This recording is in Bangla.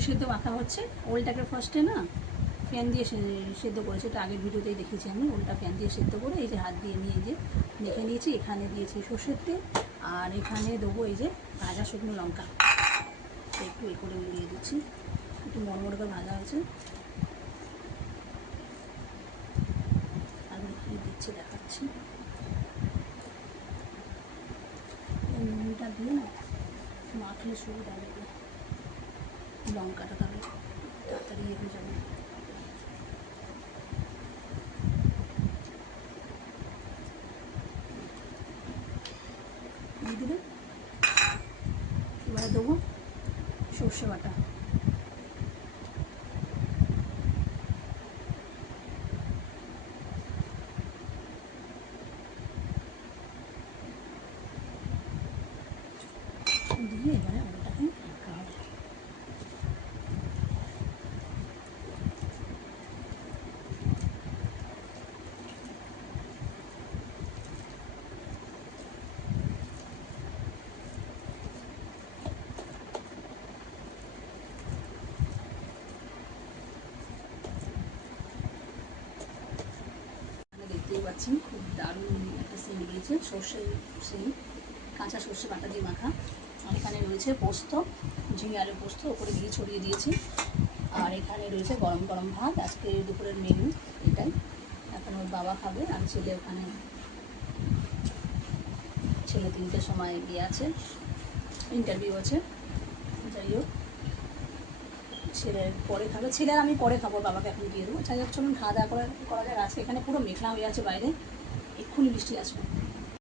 ওল সেদ্ধ মাখা হচ্ছে। ওলটাকে ফার্স্টে না ফ্যান দিয়ে সেদ্ধ করেছি, এটা আগের ভিডিওতেই দেখেছি আমি। ওলটা ফ্যান দিয়ে সেদ্ধ করে এই যে হাত দিয়ে নিয়ে এই যে মেখে নিয়েছি। এখানে দিয়েছি সর্ষের তেল, আর এখানে দেবো এই যে ভাজা শুকনো লঙ্কা, একটু এ করে দিয়ে দিচ্ছি, একটু মরমর করে ভাজা হয়েছে। আর কী দিচ্ছি দেখাচ্ছি। নুনটা দিয়ে না মাখলে সুবিধা হবে, লঙ্কাটা তাহলে তাড়াতাড়ি ইয়ে হয়ে যাবে। দিয়ে দিলে এবারে দেবো সর্ষে বাটা, দিয়ে এবারে ওটাকে মাখা হবে। দেখতেই পাচ্ছেন খুব দারুণ একটা সেন্ট দিয়েছে, সর্ষে সেন্ট, কাঁচা সর্ষে বাটা দিয়ে মাখা। আর এখানে রয়েছে পোস্ত, ঝিঙে আলু পোস্ত ওপরে দিয়ে ছড়িয়ে দিয়েছি। আর এখানে রয়েছে গরম গরম ভাত, আজকে দুপুরের মেনু এটাই। এখন ওর বাবা খাবে, আর ছেলে ওখানে, ছেলে 3টের সময় গিয়ে আছে, ইন্টারভিউ আছে। যাই হোক, ছেলের পরে খাবে, ছেলের আমি পরে খাবো, বাবাকে এখন দিয়ে দেবো। যাই হোক চলুন খাওয়া দাওয়া করা যাক। আজকে এখানে পুরো মেঘলা হয়ে আছে বাইরে, এক্ষুনি বৃষ্টি আসবে।